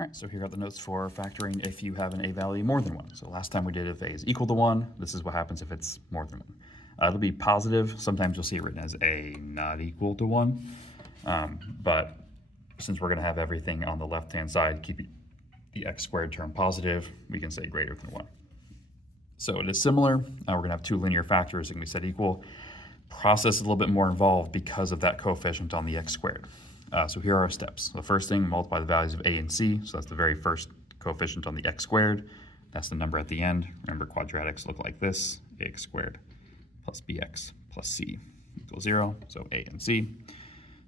All right, so here are the notes for factoring if you have an a value more than 1. So last time we did if a is equal to 1. This is what happens if it's more than 1. It'll be positive. Sometimes you'll see it written as a not equal to 1. But since we're going to have everything on the left-hand side, keep the x squared term positive, we can say greater than 1. So it is similar. We're going to have two linear factors that can be set equal. Process is a little bit more involved because of that coefficient on the x squared. So here are our steps. So the first thing, multiply the values of a and c. So that's the very first coefficient on the x squared. That's the number at the end. Remember, quadratics look like this: ax squared plus bx plus c equals 0. So a and c.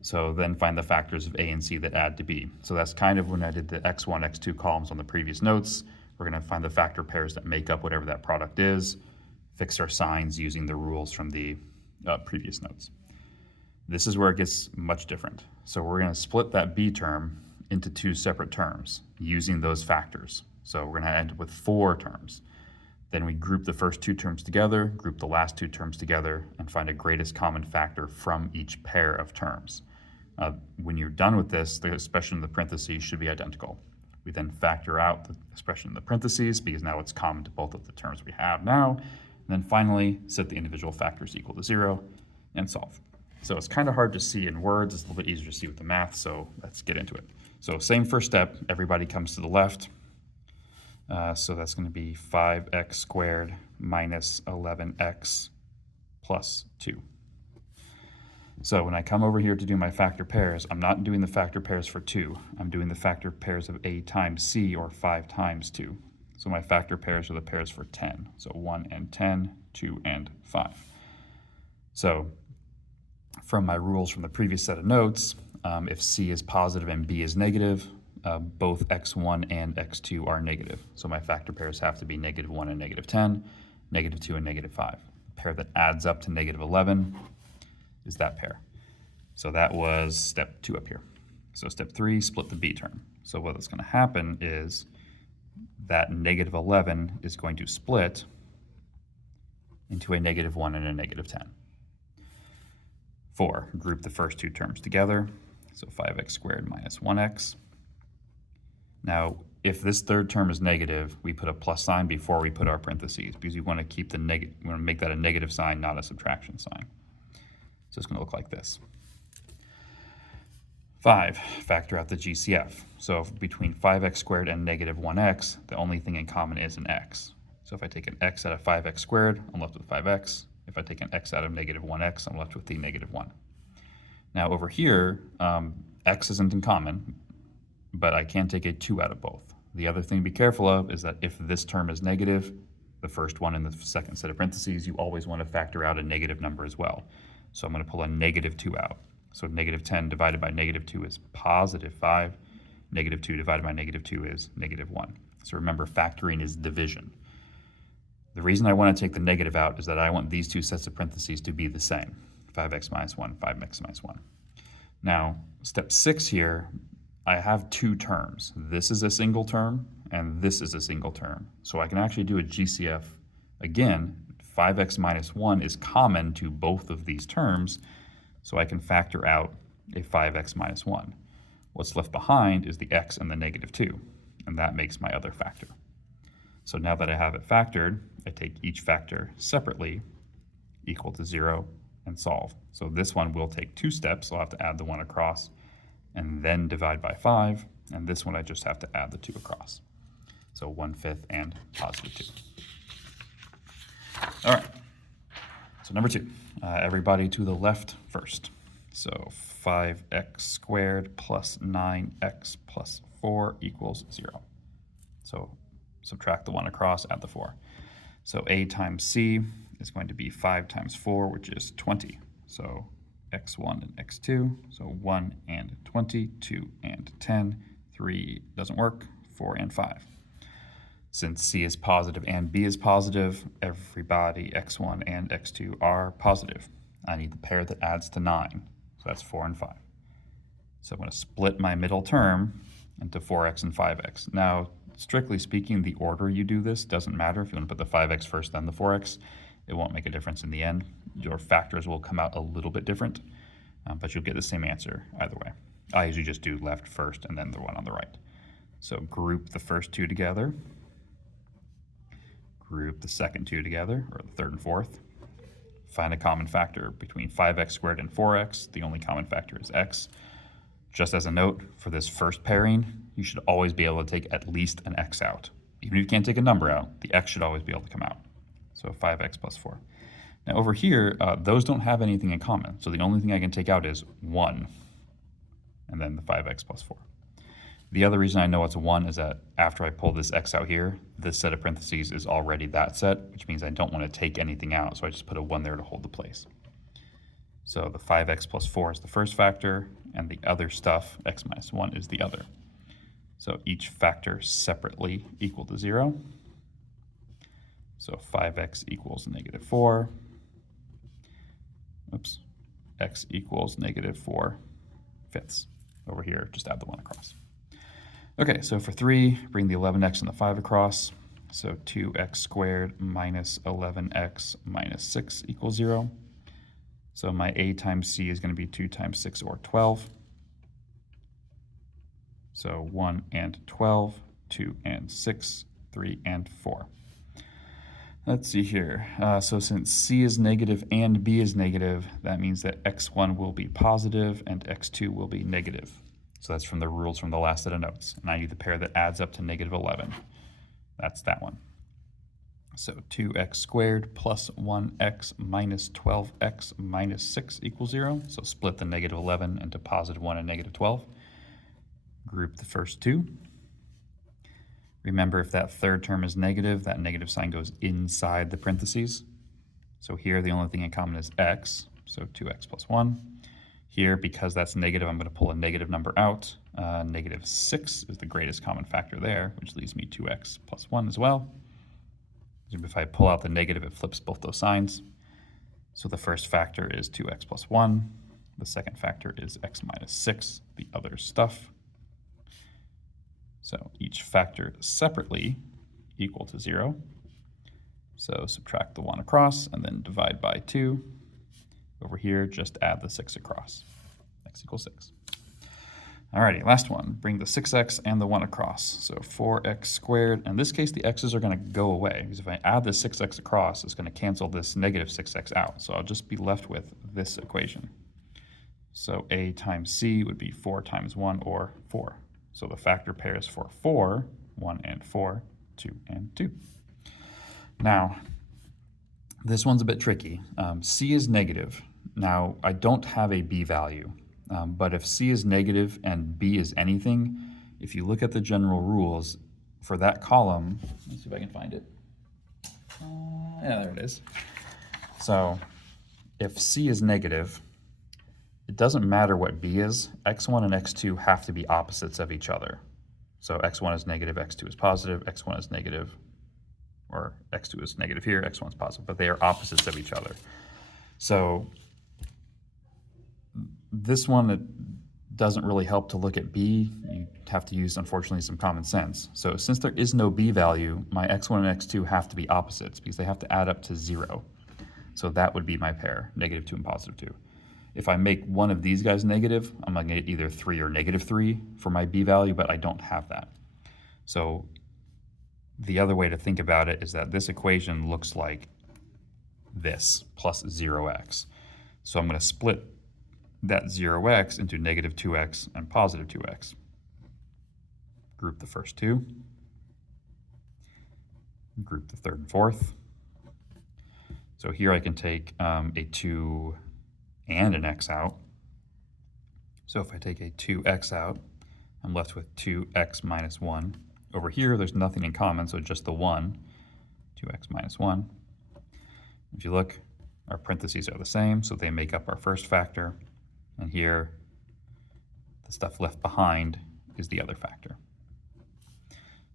So then find the factors of a and c that add to b. So that's kind of when I did the x1, x2 columns on the previous notes. We're going to find the factor pairs that make up whatever that product is, fix our signs using the rules from the previous notes. This is where it gets much different. So we're going to split that b term into two separate terms using those factors. So we're going to end up with 4 terms. Then we group the first 2 terms together, group the last 2 terms together, and find a greatest common factor from each pair of terms. When you're done with this, the expression in the parentheses should be identical. We then factor out the expression in the parentheses because now it's common to both of the terms we have now. And then finally, set the individual factors equal to 0 and solve. So it's kind of hard to see in words. It's a little bit easier to see with the math, so let's get into it. So same first step, everybody comes to the left. So that's going to be 5x squared minus 11x plus 2. So when I come over here to do my factor pairs, I'm not doing the factor pairs for 2. I'm doing the factor pairs of a times c, or 5 times 2. So my factor pairs are the pairs for 10. So 1 and 10, 2 and 5. So from my rules from the previous set of notes, if c is positive and b is negative, both x1 and x2 are negative. So my factor pairs have to be negative 1 and negative 10, negative 2 and negative 5. The pair that adds up to negative 11 is that pair. So that was step 2 up here. So step 3, split the b term. So what's going to happen is that negative 11 is going to split into a negative 1 and a negative 10. 4, group the first 2 terms together. So 5x squared minus 1x. Now, if this third term is negative, we put a plus sign before we put our parentheses because we want to keep the negative, we want to make that a negative sign, not a subtraction sign. So it's going to look like this. 5, factor out the GCF. So between 5x squared and negative 1x, the only thing in common is an x. So if I take an x out of 5x squared, I'm left with 5x. If I take an x out of negative 1x, I'm left with the negative 1. Now over here, x isn't in common, but I can take a 2 out of both. The other thing to be careful of is that if this term is negative, the first one in the second set of parentheses, you always want to factor out a negative number as well. So I'm going to pull a negative 2 out. So negative 10 divided by negative 2 is positive 5. Negative 2 divided by negative 2 is negative 1. So remember, factoring is division. The reason I want to take the negative out is that I want these 2 sets of parentheses to be the same. 5x minus 1, 5x minus 1. Now, step 6 here, I have 2 terms. This is a single term, and this is a single term. So I can actually do a GCF again. 5x minus 1 is common to both of these terms, so I can factor out a 5x minus 1. What's left behind is the x and the negative 2, and that makes my other factor. So now that I have it factored, I take each factor separately, equal to 0, and solve. So this one will take 2 steps. I'll have to add the 1 across and then divide by 5, and this one I just have to add the 2 across. So 1/5 and positive 2. All right, so number 2, everybody to the left first. So 5x squared plus 9x plus 4 equals 0. So subtract the 1 across, add the 4. So a times c is going to be 5 times 4, which is 20. So x1 and x2, so 1 and 20, 2 and 10, 3 doesn't work, 4 and 5. Since c is positive and b is positive, everybody x1 and x2 are positive. I need the pair that adds to 9, so that's 4 and 5. So I'm going to split my middle term into 4x and 5x. Now, strictly speaking, the order you do this doesn't matter. If you want to put the 5x first, then the 4x, it won't make a difference in the end. Your factors will come out a little bit different, but you'll get the same answer either way. I usually just do left first and then the one on the right. So group the first two together, group the second two together, or the third and fourth. Find a common factor between 5x squared and 4x. The only common factor is x. Just as a note, for this first pairing, you should always be able to take at least an x out. Even if you can't take a number out, the x should always be able to come out. So 5x plus 4. Now over here, those don't have anything in common. So the only thing I can take out is 1, and then the 5x plus 4. The other reason I know it's 1 is that after I pull this x out here, this set of parentheses is already that set, which means I don't want to take anything out, so I just put a 1 there to hold the place. So the 5x plus 4 is the first factor, and the other stuff, x minus 1, is the other. So each factor separately equal to 0. So 5x equals negative 4. Oops. X equals negative 4/5. Over here, just add the 1 across. Okay, so for 3, bring the 11x and the 5 across. So 2x squared minus 11x minus 6 equals 0. So my a times c is going to be 2 times 6, or 12. So 1 and 12, 2 and 6, 3 and 4. Let's see here. So since c is negative and b is negative, that means that x1 will be positive and x2 will be negative. So that's from the rules from the last set of notes. And I need the pair that adds up to negative 11. That's that one. So 2x squared plus 1x minus 12x minus 6 equals 0. So split the negative 11 into positive 1 and negative 12. Group the first two. Remember, if that third term is negative, that negative sign goes inside the parentheses. So here, the only thing in common is x, so 2x plus 1. Here, because that's negative, I'm going to pull a negative number out. Negative 6 is the greatest common factor there, which leaves me 2x plus 1 as well. If I pull out the negative, it flips both those signs. So the first factor is 2x plus 1. The second factor is x minus 6, the other stuff. So each factor separately equal to 0. So subtract the 1 across and then divide by 2. Over here, just add the 6 across. X equals 6. Alrighty, last one. Bring the 6x and the 1 across. So 4x squared. In this case, the x's are going to go away, because if I add the 6x across, it's going to cancel this negative 6x out. So I'll just be left with this equation. So a times c would be 4 times 1, or 4. So the factor pairs for 4, 1 and 4, 2 and 2. Now, this one's a bit tricky. C is negative. Now, I don't have a b value, but if c is negative and b is anything, if you look at the general rules for that column, let's see if I can find it. Yeah, there it is. So if c is negative, it doesn't matter what b is. x1 and x2 have to be opposites of each other. So x1 is negative, x2 is positive, x1 is negative, or x2 is negative here, x1 is positive, but they are opposites of each other. So this one, it doesn't really help to look at b. You have to use, unfortunately, some common sense. So since there is no b value, my x1 and x2 have to be opposites because they have to add up to 0. So that would be my pair, negative 2 and positive 2. If I make one of these guys negative, I'm going to get either 3 or negative 3 for my b value, but I don't have that. So the other way to think about it is that this equation looks like this, plus 0x. So I'm going to split that 0x into negative 2x and positive 2x. Group the first two. Group the third and fourth. So here I can take a 2 and an x out. So if I take a 2x out, I'm left with 2x minus 1. Over here, there's nothing in common, so just the 1, 2x minus 1. If you look, our parentheses are the same, so they make up our first factor. And here, the stuff left behind is the other factor.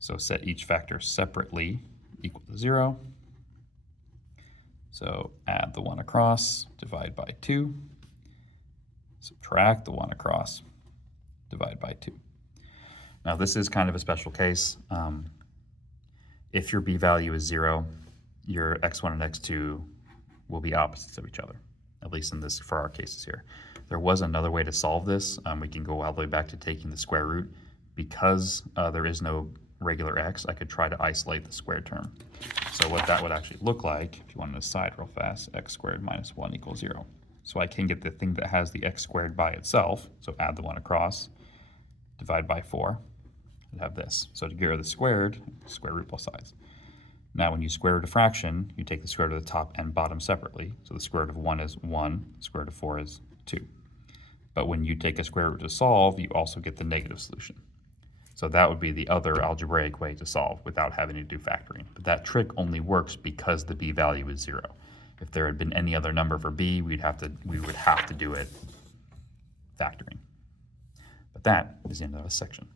So set each factor separately equal to 0. So add the 1 across, divide by 2. Subtract the 1 across, divide by 2. Now this is kind of a special case. If your b value is 0, your x1 and x2 will be opposites of each other, at least in this for our cases here. There was another way to solve this. We can go all the way back to taking the square root, because there is no regular x, I could try to isolate the squared term. So what that would actually look like, if you want to decide real fast, x squared minus 1 equals 0. So I can get the thing that has the x squared by itself, so add the 1 across, divide by 4, and have this. So to get rid of the squared, square root both sides. Now when you square root a fraction, you take the square root of the top and bottom separately. So the square root of 1 is 1, square root of 4 is 2. But when you take a square root to solve, you also get the negative solution. So that would be the other algebraic way to solve without having to do factoring. But that trick only works because the b value is 0. If there had been any other number for b, we would have to do it factoring. But that is the end of this section.